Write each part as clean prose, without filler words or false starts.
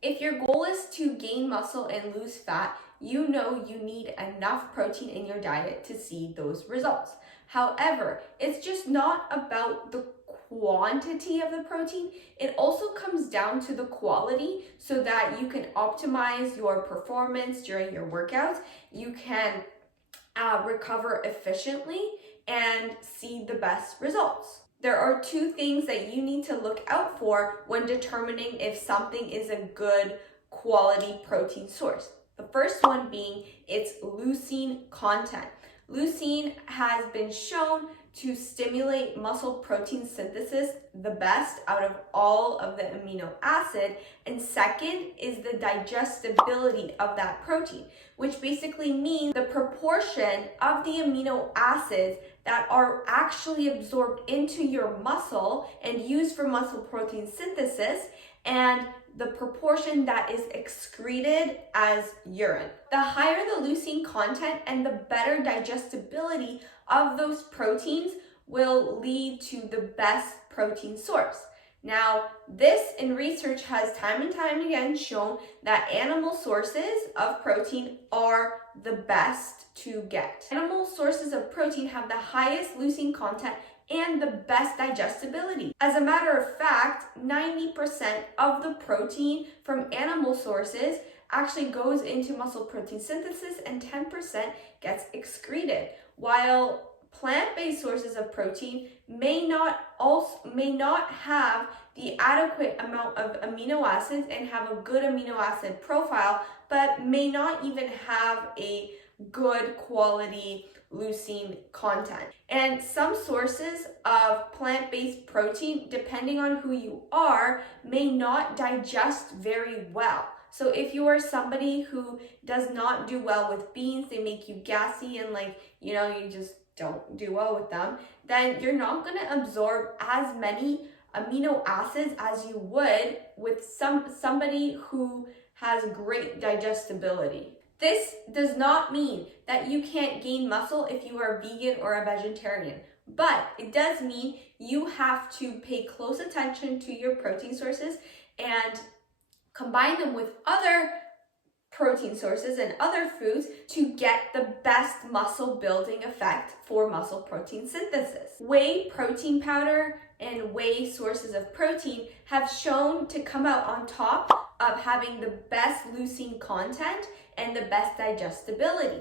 If your goal is to gain muscle and lose fat, you know you need enough protein in your diet to see those results. However, it's just not about the quantity of the protein. It also comes down to the quality so that you can optimize your performance during your workouts. You can recover efficiently and see the best results. There are two things that you need to look out for when determining if something is a good quality protein source. The first one being its leucine content. Leucine has been shown to stimulate muscle protein synthesis the best out of all of the amino acid. And second is the digestibility of that protein, which basically means the proportion of the amino acids that are actually absorbed into your muscle and used for muscle protein synthesis, and the proportion that is excreted as urine. The higher the leucine content and the better digestibility of those proteins will lead to the best protein source. Now, this in research has time and time again shown that animal sources of protein are the best to get. Animal sources of protein have the highest leucine content and the best digestibility. As a matter of fact, 90% of the protein from animal sources actually goes into muscle protein synthesis and 10% gets excreted, while plant-based sources of protein may not have the adequate amount of amino acids and have a good amino acid profile, but may not even have a good quality leucine content. And some sources of plant-based protein, depending on who you are, may not digest very well. So if you are somebody who does not do well with beans, they make you gassy and you just don't do well with them, then you're not going to absorb as many amino acids as you would with somebody who has great digestibility. This does not mean that you can't gain muscle if you are vegan or a vegetarian, but it does mean you have to pay close attention to your protein sources and combine them with other protein sources and other foods to get the best muscle building effect for muscle protein synthesis. Whey protein powder and whey sources of protein have shown to come out on top of having the best leucine content and the best digestibility.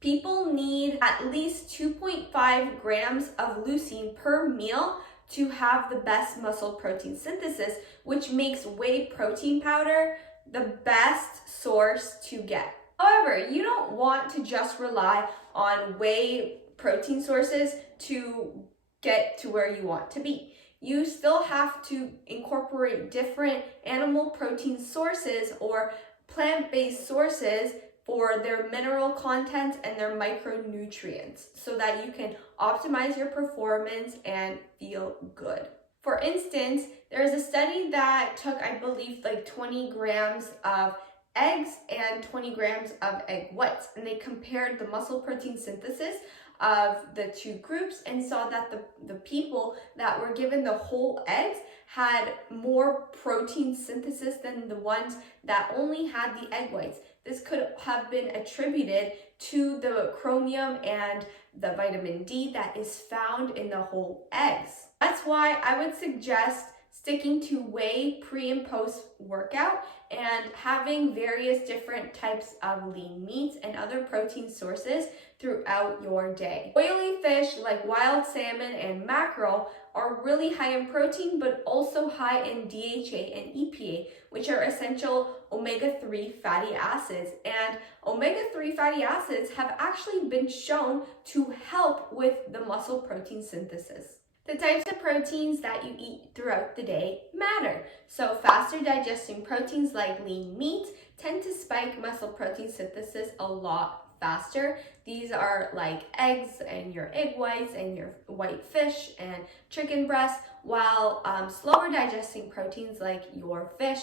People need at least 2.5 grams of leucine per meal to have the best muscle protein synthesis, which makes whey protein powder the best source to get. However, you don't want to just rely on whey protein sources to get to where you want to be. You still have to incorporate different animal protein sources or plant-based sources for their mineral content and their micronutrients so that you can optimize your performance and feel good. For instance, there's a study that took, I believe, 20 grams of eggs and 20 grams of egg whites, and they compared the muscle protein synthesis of the two groups and saw that the people that were given the whole eggs had more protein synthesis than the ones that only had the egg whites. This could have been attributed to the chromium and the vitamin D that is found in the whole eggs. That's why I would suggest sticking to whey pre and post workout and having various different types of lean meats and other protein sources throughout your day. Oily fish like wild salmon and mackerel are really high in protein, but also high in DHA and EPA, which are essential omega-3 fatty acids. And omega-3 fatty acids have actually been shown to help with the muscle protein synthesis. The types of proteins that you eat throughout the day matter. So faster digesting proteins like lean meats tend to spike muscle protein synthesis a lot faster. These are like eggs and your egg whites and your white fish and chicken breast, while slower digesting proteins like your fish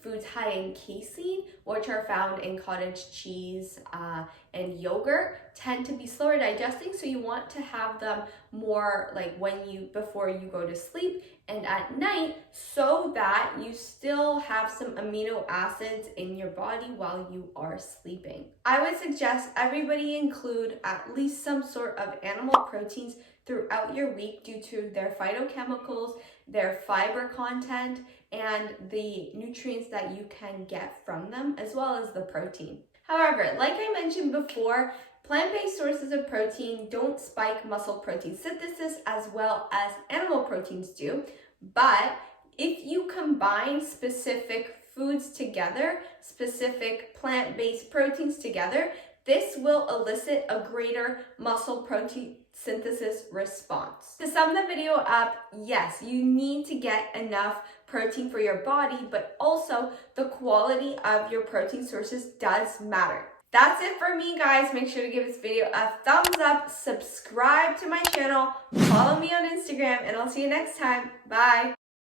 foods high in casein, which are found in cottage cheese and yogurt, tend to be slower digesting. So you want to have them more like before you go to sleep and at night, so that you still have some amino acids in your body while you are sleeping. I would suggest everybody include at least some sort of animal proteins throughout your week due to their phytochemicals, their fiber content, and the nutrients that you can get from them, as well as the protein. However, like I mentioned before, plant-based sources of protein don't spike muscle protein synthesis as well as animal proteins do, but if you combine specific foods together, specific plant-based proteins together, this will elicit a greater muscle protein synthesis response. To sum the video up, yes, you need to get enough protein for your body, but also the quality of your protein sources does matter. That's it for me, guys. Make sure to give this video a thumbs up, subscribe to my channel, follow me on Instagram, and I'll see you next time. Bye.